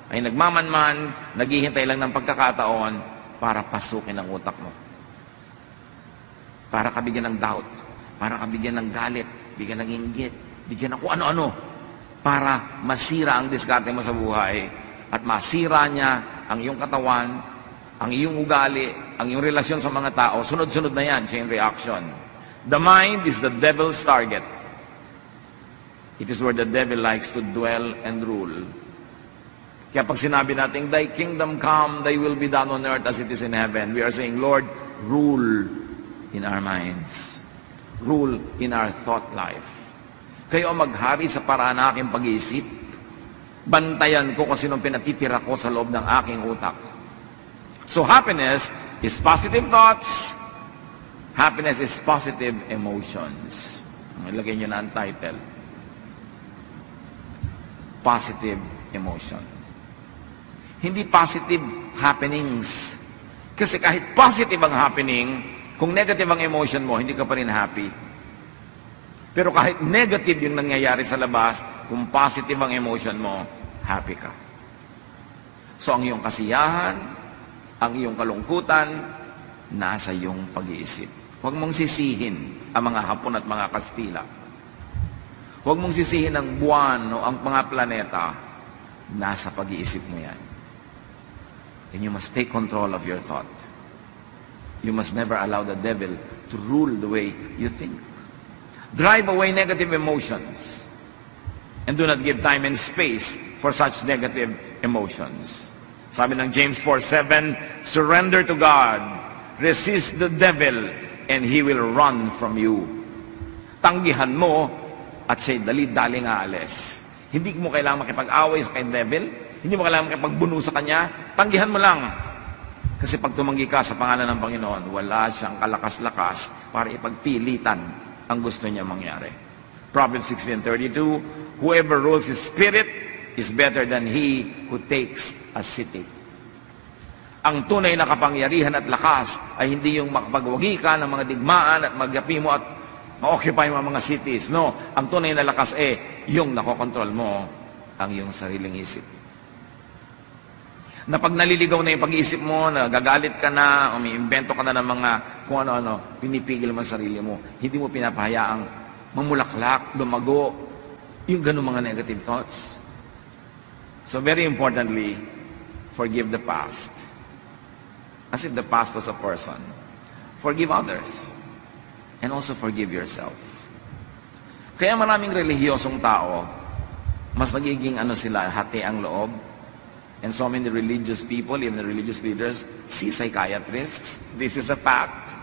ay nagmamanman, naghihintay lang ng pagkakataon para pasukin ang utak mo. Para ka bigyan ng doubt, para ka bigyan ng galit, bigyan ng inggit, bigyan ng kung ano-ano, para masira ang diskarte mo sa buhay at masira niya ang iyong katawan, ang iyong ugali, ang iyong relasyon sa mga tao. Sunod-sunod na yan, chain reaction. The mind is the devil's target. It is where the devil likes to dwell and rule. Kaya pag sinabi natin, thy kingdom come, thy will be done on earth as it is in heaven, we are saying, Lord, rule in our minds. Rule in our thought life. Kayo ang maghari sa paraan ng aking pag-iisip. Bantayan ko kung sinong pinatitira ko sa loob ng aking utak. So happiness is positive thoughts. Happiness is positive emotions. Ilagay nyo na ang title. Positive emotion. Hindi positive happenings. Kasi kahit positive ang happening, kung negative ang emotion mo, hindi ka pa rin happy. Pero kahit negative yung nangyayari sa labas, kung positive ang emotion mo, happy ka. So ang iyong kasiyahan, ang iyong kalungkutan, nasa iyong pag-iisip. Huwag mong sisihin ang mga Hapon at mga Kastila. Huwag mong sisihin ang buwan o ang mga planeta, nasa pag-iisip mo yan. And you must take control of your thought. You must never allow the devil to rule the way you think. Drive away negative emotions. And do not give time and space for such negative emotions. Sabi ng James 4:7, surrender to God. Resist the devil and he will run from you. Tanggihan mo at siya'y dali-daling aalis. Hindi mo kailangang makipag-away sa kay devil. Hindi mo kailangang makipagbuno sa kanya. Tanggihan mo lang. Kasi pag tumanggi ka sa pangalan ng Panginoon, wala siyang kalakas-lakas para ipagpilitan ang gusto niya mangyari. Proverbs 16:32, whoever rules his spirit is better than he who takes a city. Ang tunay na kapangyarihan at lakas ay hindi yung makapagwagi ka ng mga digmaan at magapi mo at ma-occupy mo ang mga cities. No, ang tunay na lakas yung nakokontrol mo ang iyong sariling isip. Na pag naliligaw na yung pag-iisip mo, nagagalit ka na, umiimbento ka na ng mga kung ano-ano, pinipigil mo ang sarili mo. Hindi mo pinapahayaang mamulaklak, lumago, yung ganun mga negative thoughts. So very importantly, forgive the past. As if the past was a person. Forgive others. And also forgive yourself. Kaya maraming relihiyosong tao, mas nagiging sila, hati ang loob. And so many religious people, even the religious leaders, see psychiatrists. This is a fact.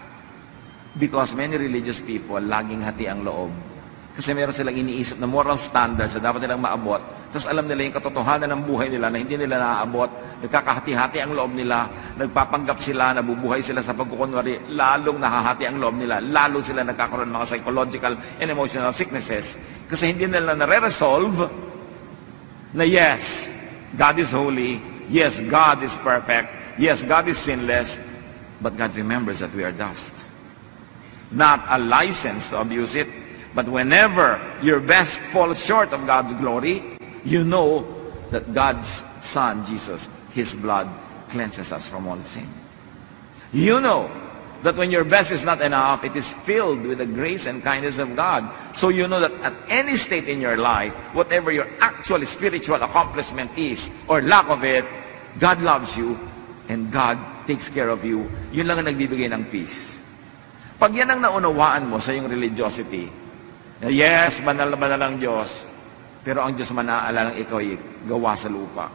Because many religious people, laging hati ang loob. Kasi meron silang iniisip na moral standards na dapat nilang maabot. Tapos alam nila yung katotohanan ng buhay nila na hindi nila naaabot. Nagkakahati-hati ang loob nila. Nagpapanggap sila, nabubuhay sila sa pagkukunwari. Lalong nahahati ang loob nila. Lalo sila nagkakaroon ng mga psychological and emotional sicknesses. Kasi hindi nila nare-resolve na yes, God is holy. Yes, God is perfect. Yes, God is sinless. But God remembers that we are dust. Not a license to abuse it, but whenever your best falls short of God's glory, you know that God's Son, Jesus, His blood cleanses us from all sin. You know that when your best is not enough, it is filled with the grace and kindness of God. So you know that at any state in your life, whatever your actual spiritual accomplishment is, or lack of it, God loves you, and God takes care of you. Yun lang ang nagbibigay ng peace. Pag yan ang naunawaan mo sa iyong religiosity, yes, banal na banal ang Diyos, pero ang Diyos manaalala ng ikaw ay gawa sa lupa.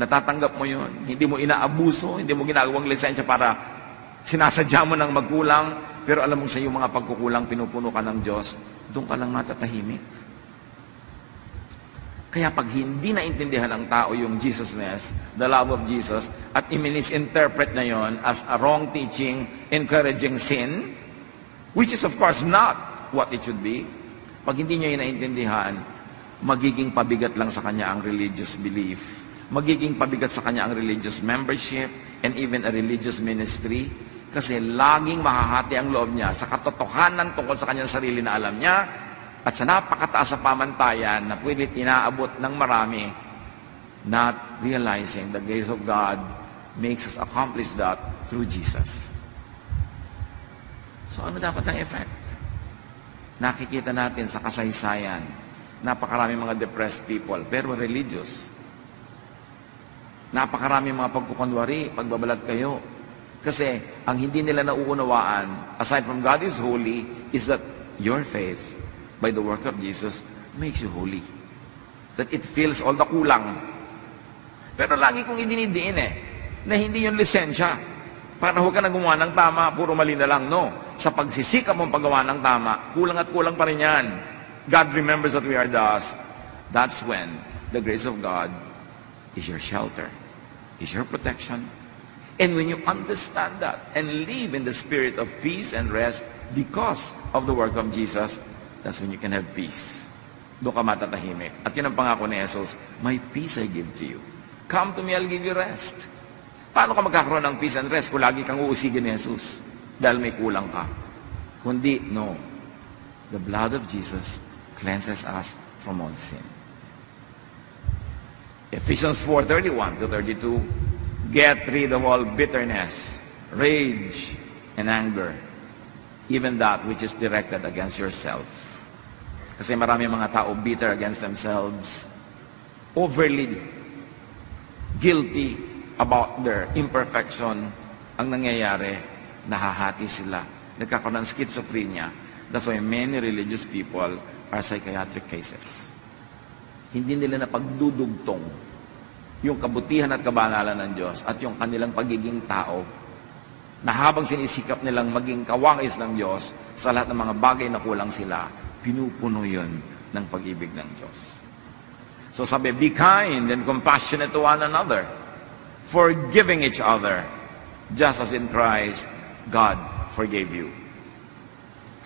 Natatanggap mo yun. Hindi mo inaabuso, hindi mo ginagawang lisensya para sinasadya mo ng magkulang, pero alam mo sa iyong mga pagkukulang, pinupuno ka ng Diyos, doon ka lang matatahimik. Kaya pag hindi naintindihan ng tao yung Jesusness, the love of Jesus, at i-misinterpret na yon as a wrong teaching, encouraging sin, which is of course not what it should be, pag hindi niya yun naintindihan, magiging pabigat lang sa kanya ang religious belief, magiging pabigat sa kanya ang religious membership, and even a religious ministry, kasi laging mahahati ang loob niya sa katotohanan tungkol sa kanyang sarili na alam niya, at sa napakataas sa pamantayan na pwede tinaabot ng marami, not realizing the grace of God makes us accomplish that through Jesus. So ano dapat ang effect? Nakikita natin sa kasaysayan, napakarami mga depressed people, pero religious. Napakarami mga pagkukunwari, pagbabalat kayo. Kasi ang hindi nila nauunawaan, aside from God is holy, is that your faith by the work of Jesus makes you holy. That it fills all the kulang. Pero lagi kong idinidiin na hindi yung lisensya. Para huwag ka na gumawa ng tama, puro mali na lang. No. Sa pagsisikap mong paggawa ng tama, kulang at kulang pa rin yan. God remembers that we are dust. That's when the grace of God is your shelter, is your protection. And when you understand that and live in the spirit of peace and rest because of the work of Jesus, that's when you can have peace. Doon ka matatahimik. At yun ang pangako ni Jesus, my peace I give to you. Come to me, I'll give you rest. Paano ka magkakaroon ng peace and rest kung lagi kang uusigin ni Jesus dahil may kulang ka? Kundi, no. The blood of Jesus cleanses us from all sin. Ephesians 4:31-32, get rid of all bitterness, rage, and anger, even that which is directed against yourself. Kasi marami mga tao bitter against themselves, overly guilty about their imperfection. Ang nangyayari, nahahati sila. Nagkakaroon ng schizophrenia. That's why many religious people are psychiatric cases. Hindi nila napagdudugtong yung kabutihan at kabanalan ng Diyos at yung kanilang pagiging tao na habang sinisikap nilang maging kawangis ng Diyos sa lahat ng mga bagay na kulang sila, pinupuno yun ng pag-ibig ng Diyos. So sabi, be kind and compassionate to one another, forgiving each other, just as in Christ, God forgave you.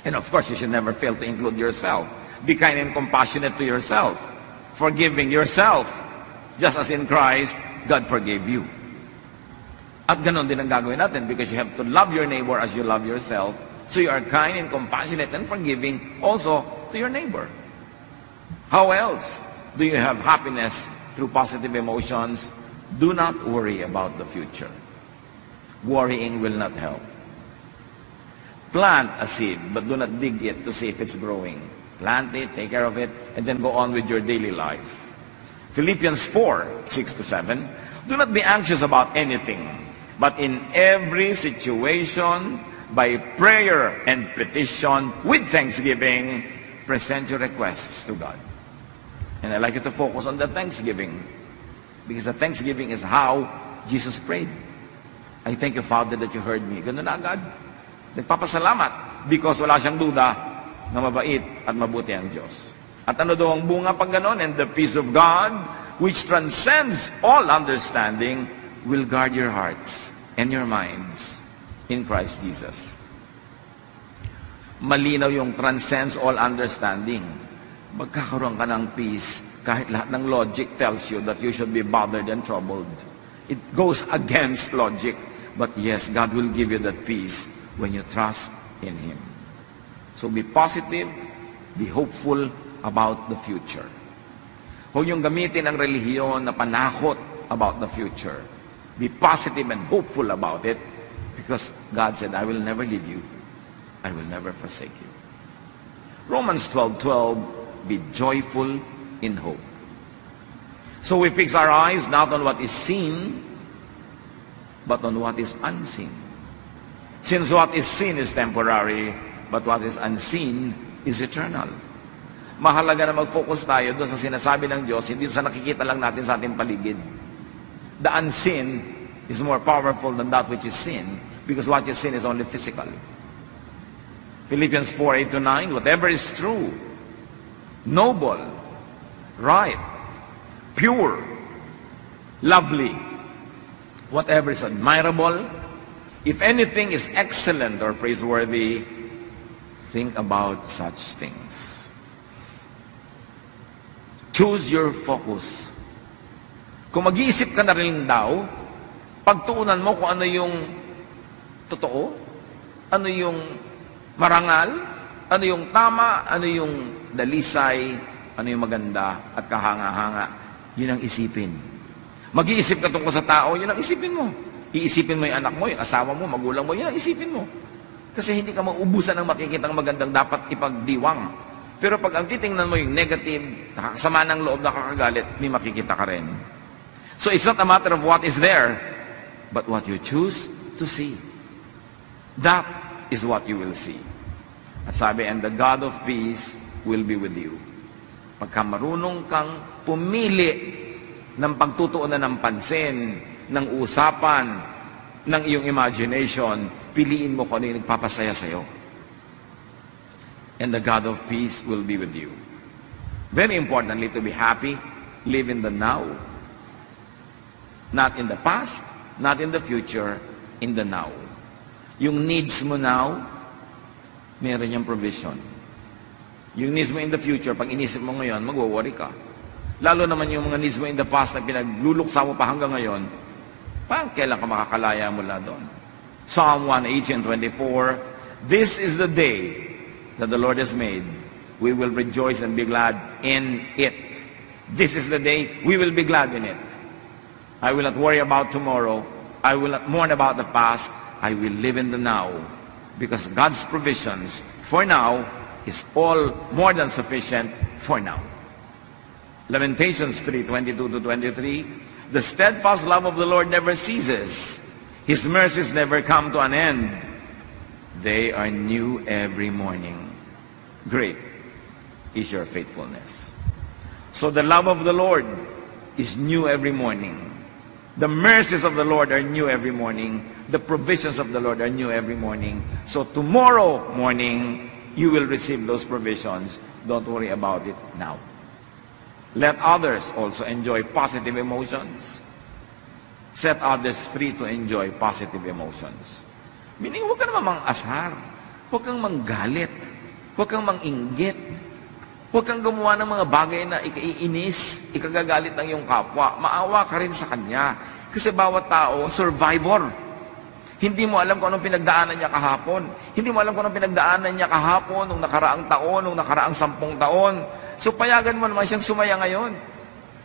And of course, you should never fail to include yourself. Be kind and compassionate to yourself, forgiving yourself, just as in Christ, God forgave you. At ganon din ang gagawin natin because you have to love your neighbor as you love yourself. So you are kind and compassionate and forgiving also to your neighbor. How else do you have happiness through positive emotions? Do not worry about the future. Worrying will not help. Plant a seed, but do not dig it to see if it's growing. Plant it, take care of it, and then go on with your daily life. Philippians 4:6-7, do not be anxious about anything, but in every situation, by prayer and petition, with thanksgiving, present your requests to God. And I like you to focus on the thanksgiving, because the thanksgiving is how Jesus prayed. I thank you, Father, that you heard me. Ganun na agad. Nagpapasalamat because wala siyang duda na mabait at mabuti ang Diyos. At ano daw ang bunga pag ganon? And the peace of God, which transcends all understanding, will guard your hearts and your minds in Christ Jesus. Malinaw yung transcends all understanding. Magkakaroon ka ng peace kahit lahat ng logic tells you that you should be bothered and troubled. It goes against logic. But yes, God will give you that peace when you trust in Him. So be positive, be hopeful about the future. Huwag niyong gamitin ang relihiyon na panakot about the future. Be positive and hopeful about it because God said, I will never leave you. I will never forsake you. Romans 12:12, be joyful in hope. So we fix our eyes not on what is seen, but on what is unseen. Since what is seen is temporary, but what is unseen is eternal. Mahalaga na mag-focus tayo doon sa sinasabi ng Diyos, hindi sa nakikita lang natin sa ating paligid. The unseen is more powerful than that which is seen, because what is seen is only physical. Philippians 4:8-9, whatever is true, noble, right, pure, lovely, whatever is admirable, if anything is excellent or praiseworthy, think about such things. Choose your focus. Kung mag-iisip ka na rin daw, pagtuunan mo kung ano yung totoo, ano yung marangal, ano yung tama, ano yung dalisay, ano yung maganda at kahanga-hanga. Yun ang isipin. Mag-iisip ka tungkol sa tao, yun ang isipin mo. Iisipin mo yung anak mo, yung asawa mo, magulang mo, yun ang isipin mo. Kasi hindi ka mauubusan ng makikitang magandang dapat ipagdiwang. Pero pag ang titingnan mo yung negative, nakakasama ng loob, nakakagalit, may makikita ka rin. So it's not a matter of what is there, but what you choose to see. That is what you will see. At sabi, and the God of peace will be with you. Pagka marunong kang pumili ng pagtutuunan ng pansin, ng usapan, ng iyong imagination, piliin mo kung ano yung nagpapasaya sa'yo. And the God of peace will be with you. Very importantly, to be happy, live in the now. Not in the past, not in the future, in the now. Yung needs mo now, meron niyang provision. Yung needs mo in the future, pag inisip mo ngayon, magwo-worry ka. Lalo naman yung mga needs mo in the past na pinagluluksa mo pa hanggang ngayon, parang kailan ka makakalaya mula doon? Psalm 1:18-24, this is the day that the Lord has made. We will rejoice and be glad in it. This is the day we will be glad in it. I will not worry about tomorrow. I will not mourn about the past. I will live in the now. Because God's provisions for now is all more than sufficient for now. Lamentations 3:22-23, the steadfast love of the Lord never ceases. His mercies never come to an end. They are new every morning. Great is your faithfulness. So the love of the Lord is new every morning. The mercies of the Lord are new every morning. The provisions of the Lord are new every morning. So tomorrow morning, you will receive those provisions. Don't worry about it now. Let others also enjoy positive emotions. Set others free to enjoy positive emotions. Meaning, huwag ka naman mang-ashar. Huwag kang manggalit. Huwag kang manginggit. Huwag kang gumawa ng mga bagay na ikaiinis, ikagagalit ng iyong kapwa. Maawa ka rin sa kanya. Kasi bawat tao, survivor. Hindi mo alam kung anong pinagdaanan niya kahapon. Hindi mo alam kung anong pinagdaanan niya kahapon, nung nakaraang taon, nung nakaraang 10 taon. So payagan mo naman siyang sumaya ngayon.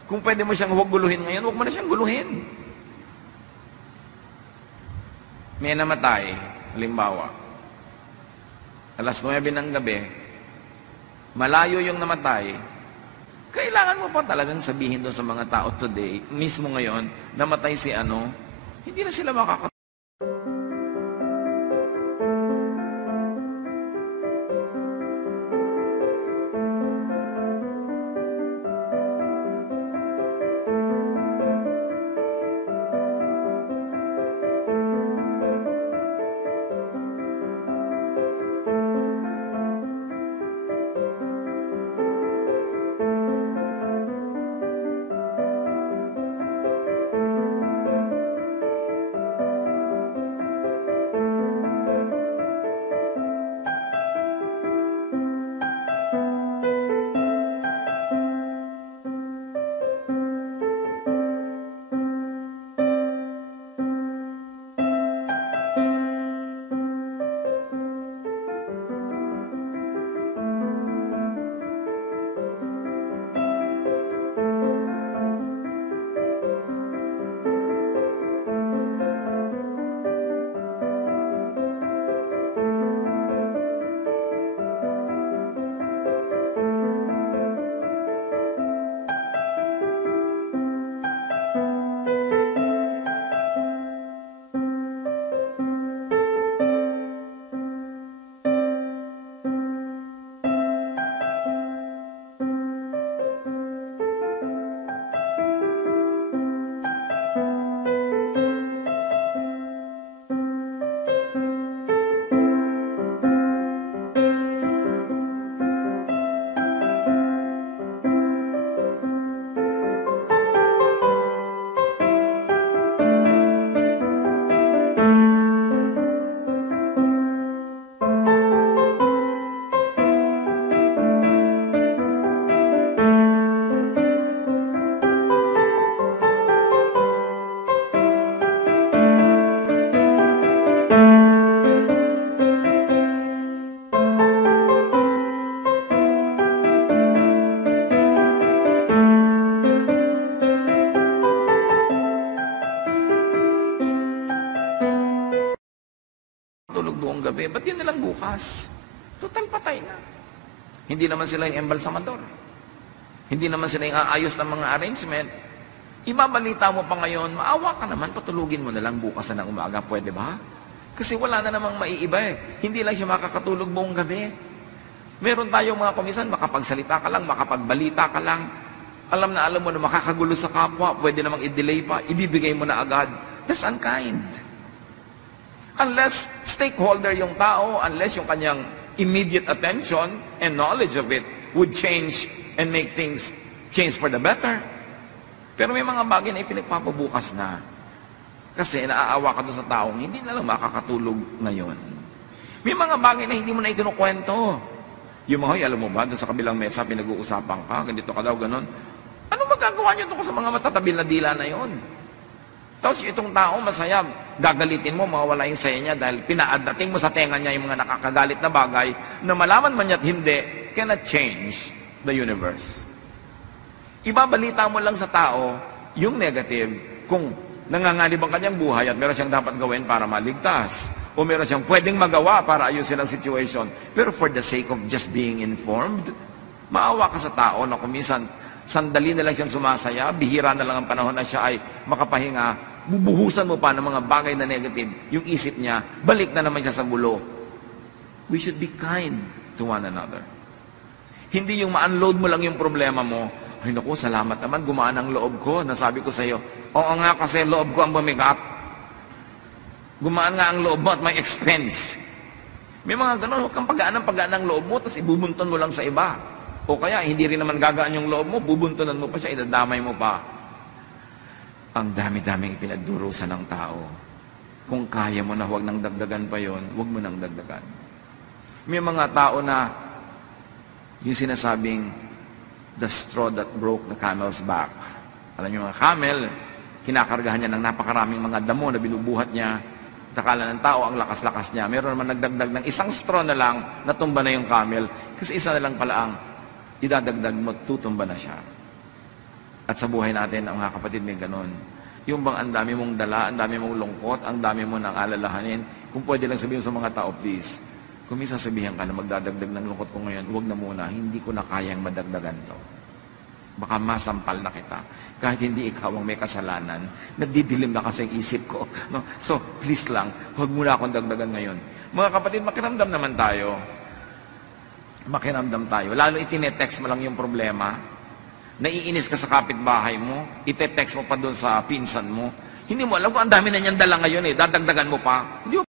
Kung pwede mo siyang huwag guluhin ngayon, huwag mo na siyang guluhin. May namatay, halimbawa, alas 9 ng gabi, malayo yung namatay, kailangan mo pa talagang sabihin doon sa mga tao today, mismo ngayon, namatay si ano, hindi na sila makakatawa. gabi, ba't yun nalang bukas? Total patay na. Hindi naman sila yung embalsamador. Hindi naman sila yung aayos ng mga arrangement. Ibabalita mo pa ngayon, maawa ka naman, patulugin mo na lang bukas na ng umaga, pwede ba? Kasi wala na namang maiiba eh. Hindi lang siya makakatulog buong gabi. Meron tayong mga komisan, makapagsalita ka lang, makapagbalita ka lang. Alam mo na makakagulo sa kapwa, pwede namang i-delay pa, ibibigay mo na agad. That's unkind. Unless stakeholder yung tao, unless yung kanyang immediate attention and knowledge of it would change and make things change for the better. Pero may mga bagay na ipinagpapabukas na. Kasi naaawa ka doon sa taong hindi na lang makakatulog ngayon. May mga bagay na hindi mo na ikinukwento. Yung mga, alam mo ba, doon sa kabilang mesa, pinag-uusapan ka, ganito ka daw, ganon. Ano magagawa niyo doon sa mga matatabil na dila na yon? Tapos itong tao, masaya, gagalitin mo, mawawala yung saya niya dahil pinaadating mo sa tenga niya yung mga nakakagalit na bagay na malaman man niya't hindi, cannot change the universe. Ibabalita mo lang sa tao yung negative kung nanganganib ang kanyang buhay at meron siyang dapat gawin para maligtas o meron siyang pwedeng magawa para ayusin ang situation. Pero for the sake of just being informed, maawa ka sa tao na kuminsan sandali na lang siyang sumasaya, bihira na lang ang panahon na siya ay makapahinga, bubuhusan mo pa ng mga bagay na negative, yung isip niya, balik na naman siya sa gulo. We should be kind to one another. Hindi yung ma-unload mo lang yung problema mo, ay naku, salamat naman, gumaan ang loob ko. Nasabi ko sa iyo, oo nga kasi loob ko ang bumigat. Gumaan nga ang loob mo at may expense. May mga ganun, huwag kang pagaan ang loob mo, tapos ibubunton mo lang sa iba. O kaya, hindi rin naman gagaan yung loob mo, bubuntunan mo pa siya, idadamay mo pa. Ang dami-daming ipinagdurusan ng tao. Kung kaya mo na huwag nang dagdagan pa yon, huwag mo nang dagdagan. May mga tao na yung sinasabing, the straw that broke the camel's back. Alam niyo mga camel, kinakargahan niya ng napakaraming mga damo na binubuhat niya. Takala ng tao ang lakas-lakas niya. Meron naman nagdagdag ng isang straw na lang, natumba na yung camel. Kasi isa na lang pala ang idadagdag mo, tutumba na siya. At sa buhay natin, ang mga kapatid may ganon. Yung bang ang dami mong dala, ang dami mong lungkot, ang dami mo nang alalahanin, kung pwede lang sabihin sa mga tao, please, kung may sasabihan ka na magdadagdag ng lungkot ko ngayon, huwag na muna, hindi ko na kayang madagdagan to. Baka masampal na kita. Kahit hindi ikaw ang may kasalanan, nagdidilim na kasi ang isip ko. No? So, please lang, huwag muna akong dagdagan ngayon. Mga kapatid, makiramdam naman tayo. Makiramdam tayo. Lalo itinetext mo lang yung problema. Naiinis ka sa kapitbahay mo, ite-text mo pa doon sa pinsan mo. Hindi mo alam kung ang dami na niyang dala ngayon eh, dadagdagan mo pa. Hindi mo